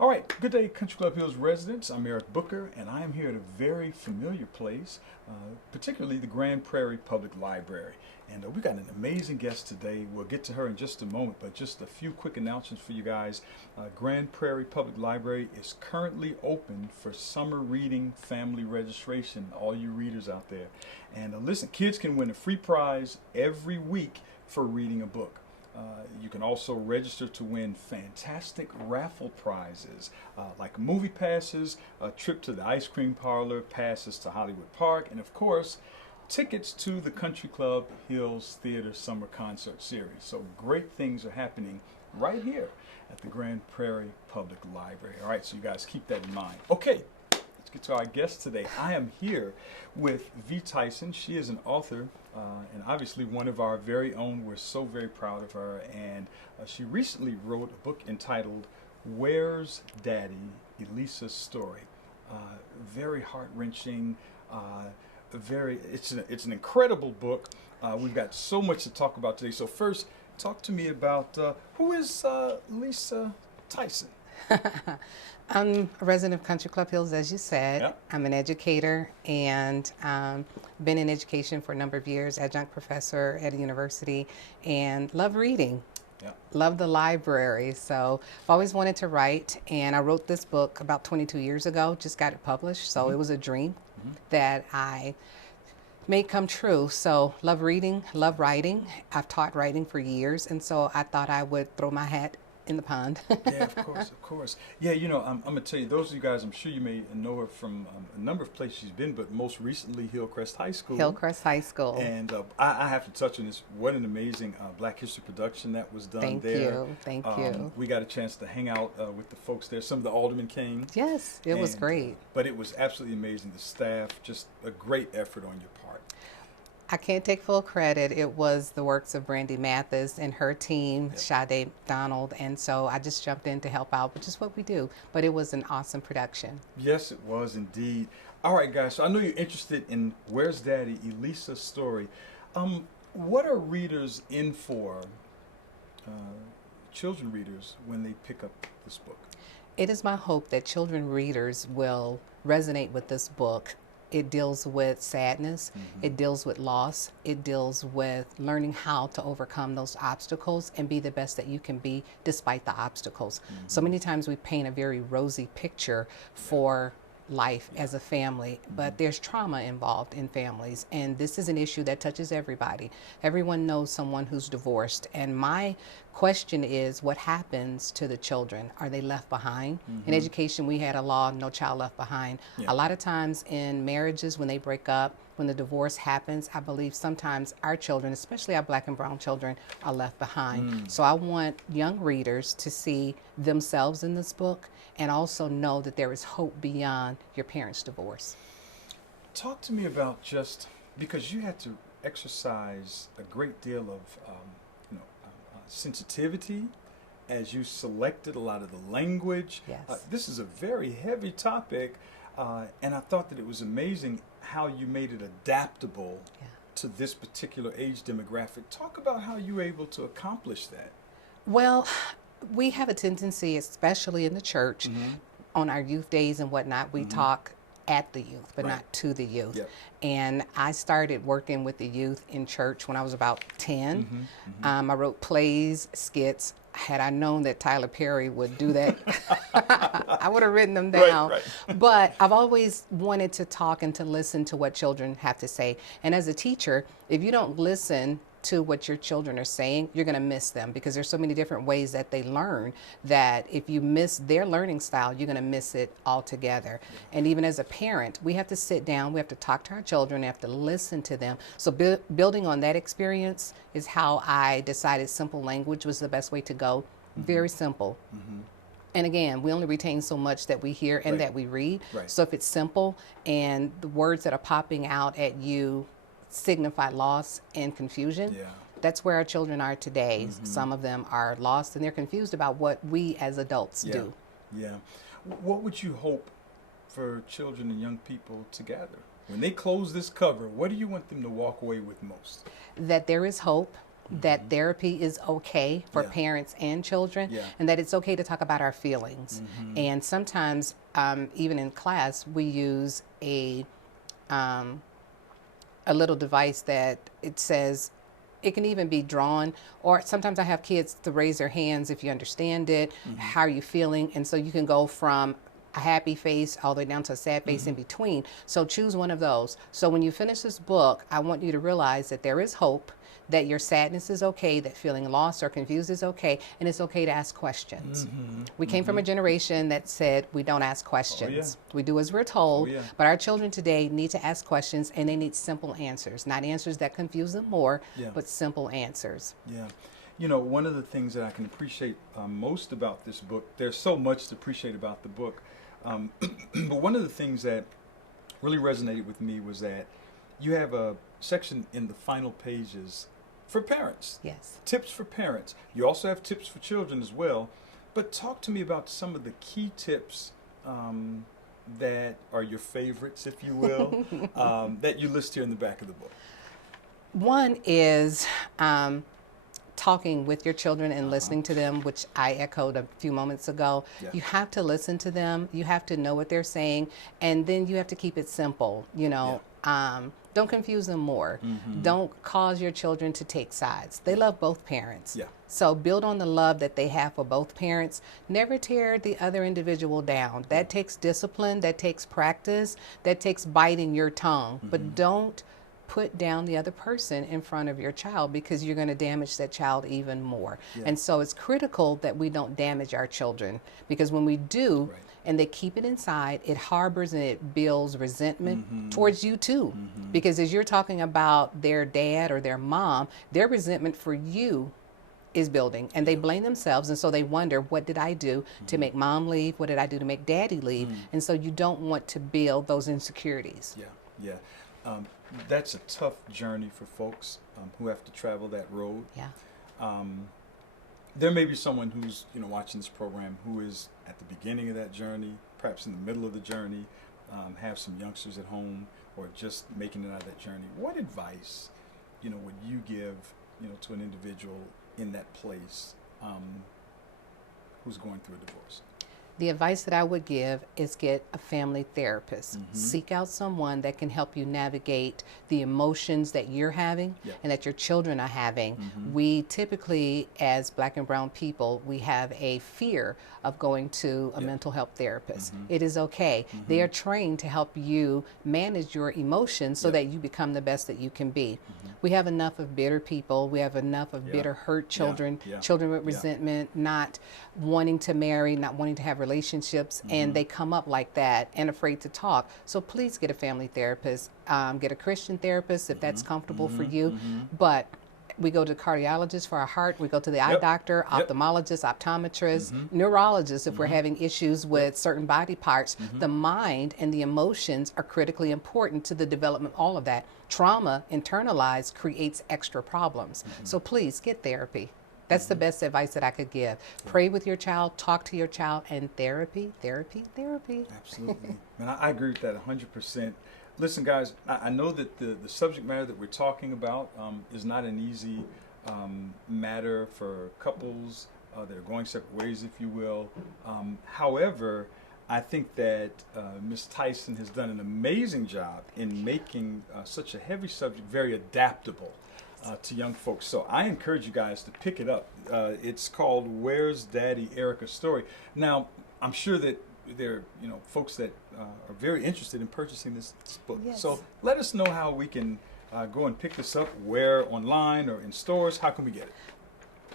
All right, good day, Country Club Hills residents. I'm Eric Booker, and I am here at a very familiar place, particularly the Grand Prairie Public Library. And we got an amazing guest today. We'll get to her in just a moment, but just a few quick announcements for you guys. Grand Prairie Public Library is currently open for summer reading family registration, all you readers out there. And listen, kids can win a free prize every week for reading a book. You can also register to win fantastic raffle prizes like movie passes, a trip to the ice cream parlor, passes to Hollywood Park, and of course, tickets to the Country Club Hills Theater Summer Concert Series. So great things are happening right here at the Grand Prairie Public Library. All right, so you guys keep that in mind. Okay, let's get to our guest today. I am here with V. Tyson. She is an author and obviously one of our very own. We're so very proud of her. And she recently wrote a book entitled Where's Daddy? Elisa's Story. Very heart-wrenching. It's an incredible book. We've got so much to talk about today. So first, talk to me about who is Lisa Tyson? I'm a resident of Country Club Hills, as you said. Yep. I'm an educator and been in education for a number of years, adjunct professor at a university, and love reading. Yep. Love the library. So I've always wanted to write, and I wrote this book about 22 years ago, just got it published. So it was a dream that I made come true. So love reading, love writing. I've taught writing for years, and so I thought I would throw my hat in the pond. Yeah, of course, of course. Yeah, you know, I'm going to tell you, those of you guys, I'm sure you may know her from a number of places she's been, but most recently Hillcrest High School. Hillcrest High School. And I have to touch on this. What an amazing Black History production that was done Thank there. you. Thank you. We got a chance to hang out with the folks there. Some of the aldermen came. Yes, it was great. But it was absolutely amazing. The staff, just a great effort on your part. I can't take full credit. It was the works of Brandy Mathis and her team, Sade Donald, and so I just jumped in to help out, which is what we do. But it was an awesome production. Yes, it was indeed. All right, guys, so I know you're interested in Where's Daddy? Elisa's Story. What are readers in for, children readers, when they pick up this book? It is my hope that children readers will resonate with this book. It deals with sadness, it deals with loss, it deals with learning how to overcome those obstacles and be the best that you can be despite the obstacles. So many times we paint a very rosy picture for life as a family, but there's trauma involved in families, and this is an issue that touches everybody. Everyone knows someone who's divorced, and my question is, what happens to the children? Are they left behind? In education, we had a law, no child left behind. A lot of times in marriages, when they break up, when the divorce happens, I believe sometimes our children, especially our Black and brown children, are left behind. So I want young readers to see themselves in this book and also know that there is hope beyond your parents' divorce. Talk to me about, just because you had to exercise a great deal of sensitivity as you selected a lot of the language. Yes. This is a very heavy topic, and I thought that it was amazing how you made it adaptable to this particular age demographic. Talk about how you were able to accomplish that. Well, we have a tendency, especially in the church, on our youth days and whatnot, we talk at the youth, but not to the youth. Yep. And I started working with the youth in church when I was about 10. I wrote plays, skits. Had I known that Tyler Perry would do that, I would have written them down. Right. But I've always wanted to talk and to listen to what children have to say. And as a teacher, if you don't listen to what your children are saying, you're going to miss them, because there's so many different ways that they learn that if you miss their learning style, you're going to miss it altogether. And even as a parent, we have to sit down, we have to talk to our children, we have to listen to them. So building on that experience is how I decided simple language was the best way to go. Very simple. And again, we only retain so much that we hear and that we read. So if it's simple and the words that are popping out at you signify loss and confusion, that's where our children are today. Some of them are lost and they're confused about what we as adults do. Yeah. What would you hope for children and young people to gather? When they close this cover, what do you want them to walk away with most? That there is hope, that therapy is okay for Yeah. parents and children, Yeah. and that it's okay to talk about our feelings. And sometimes, even in class, we use a little device that it says, it can even be drawn, or sometimes I have kids to raise their hands if you understand it, how are you feeling? And so you can go from a happy face all the way down to a sad face in between. So choose one of those. So when you finish this book, I want you to realize that there is hope, that your sadness is okay, that feeling lost or confused is okay, and it's okay to ask questions. We came from a generation that said we don't ask questions. We do as we're told, but our children today need to ask questions, and they need simple answers, not answers that confuse them more, but simple answers. Yeah. You know, one of the things that I can appreciate most about this book, there's so much to appreciate about the book, but one of the things that really resonated with me was that you have a section in the final pages for parents. Yes. Tips for parents. You also have tips for children as well. But talk to me about some of the key tips that are your favorites, if you will, that you list here in the back of the book. One is talking with your children and listening to them, which I echoed a few moments ago. Yeah. You have to listen to them. You have to know what they're saying, and then you have to keep it simple. You know, don't confuse them more. Don't cause your children to take sides. They love both parents. Yeah. So build on the love that they have for both parents. Never tear the other individual down. That takes discipline. That takes practice. That takes biting your tongue. But don't put down the other person in front of your child, because you're going to damage that child even more. And so it's critical that we don't damage our children, because when we do, and they keep it inside, it harbors and it builds resentment towards you too. Because as you're talking about their dad or their mom, their resentment for you is building, and they blame themselves, and so they wonder, what did I do to make mom leave? What did I do to make daddy leave? And so you don't want to build those insecurities. Yeah. That's a tough journey for folks who have to travel that road. Yeah. There may be someone who's watching this program who is at the beginning of that journey, perhaps in the middle of the journey, have some youngsters at home, or just making it out of that journey. What advice, would you give, to an individual in that place who's going through a divorce? The advice that I would give is get a family therapist. Seek out someone that can help you navigate the emotions that you're having and that your children are having. We typically, as Black and brown people, we have a fear of going to a mental health therapist. It is okay. They are trained to help you manage your emotions so that you become the best that you can be. We have enough of bitter people. We have enough of bitter, hurt children, children with resentment, not wanting to marry, not wanting to have relationships, and they come up like that and afraid to talk. So please get a family therapist. Get a Christian therapist if that's comfortable for you. But we go to cardiologists for our heart. We go to the eye doctor, ophthalmologist, optometrist, neurologist if we're having issues with certain body parts. The mind and the emotions are critically important to the development, all of that. Trauma internalized creates extra problems. So please get therapy. That's the best advice that I could give. Pray with your child, talk to your child, and therapy. Absolutely. And I agree with that 100%. Listen, guys, I know that the subject matter that we're talking about is not an easy matter for couples that are going separate ways, if you will. However, I think that Ms. Tyson has done an amazing job in making such a heavy subject very adaptable to young folks. So I encourage you guys to pick it up. It's called Where's Daddy, Erica's Story. Now, I'm sure that there are folks that are very interested in purchasing this book. So let us know how we can go and pick this up, where, online or in stores. How can we get it?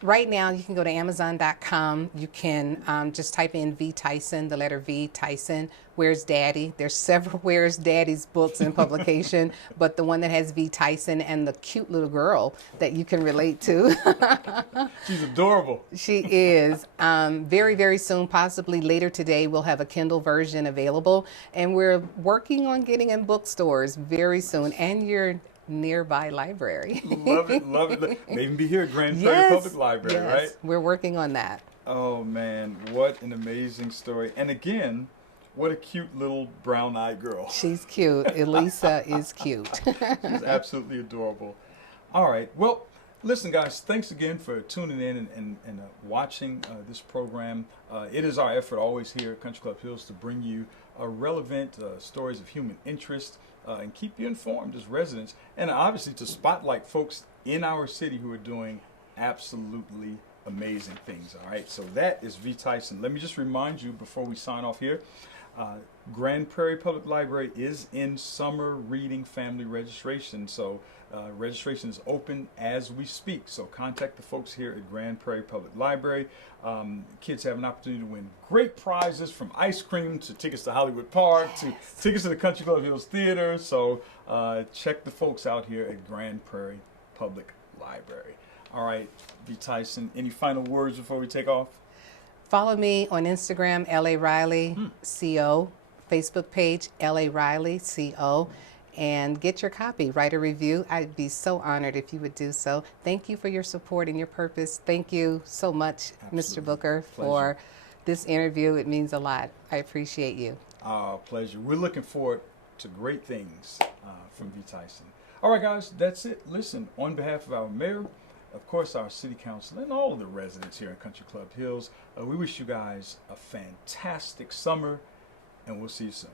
Right now, you can go to Amazon.com. You can just type in V. Tyson, the letter V, Tyson, Where's Daddy? There's several Where's Daddy's books in publication, but the one that has V. Tyson and the cute little girl that you can relate to. She's adorable. She is. Very, very soon, possibly later today, we'll have a Kindle version available, and we're working on getting in bookstores very soon, and your nearby library. Love it. May even be here at Grand Prairie Public Library, right? We're working on that. Oh man, what an amazing story. And again, what a cute little brown-eyed girl. She's cute. Elisa is cute. She's absolutely adorable. All right, well, Listen, guys, thanks again for tuning in and watching this program. It is our effort always here at Country Club Hills to bring you relevant stories of human interest and keep you informed as residents, and obviously to spotlight folks in our city who are doing absolutely amazing things. All right, so that is V. Tyson. Let me just remind you before we sign off here. Grand Prairie Public Library is in summer reading family registration, so registration is open as we speak. So contact the folks here at Grand Prairie Public Library. Kids have an opportunity to win great prizes, from ice cream to tickets to Hollywood Park to tickets to the Country Club Hills Theater. So check the folks out here at Grand Prairie Public Library. All right, B. Tyson, any final words before we take off? Follow me on Instagram, LA Riley CO, Facebook page, LA Riley CO, and get your copy. Write a review. I'd be so honored if you would do so. Thank you for your support and your purpose. Thank you so much, Mr. Booker, for this interview. It means a lot. I appreciate you. Pleasure. We're looking forward to great things from V. Tyson. All right, guys, that's it. Listen, on behalf of our mayor, of course, our city council, and all of the residents here in Country Club Hills, we wish you guys a fantastic summer, and we'll see you soon.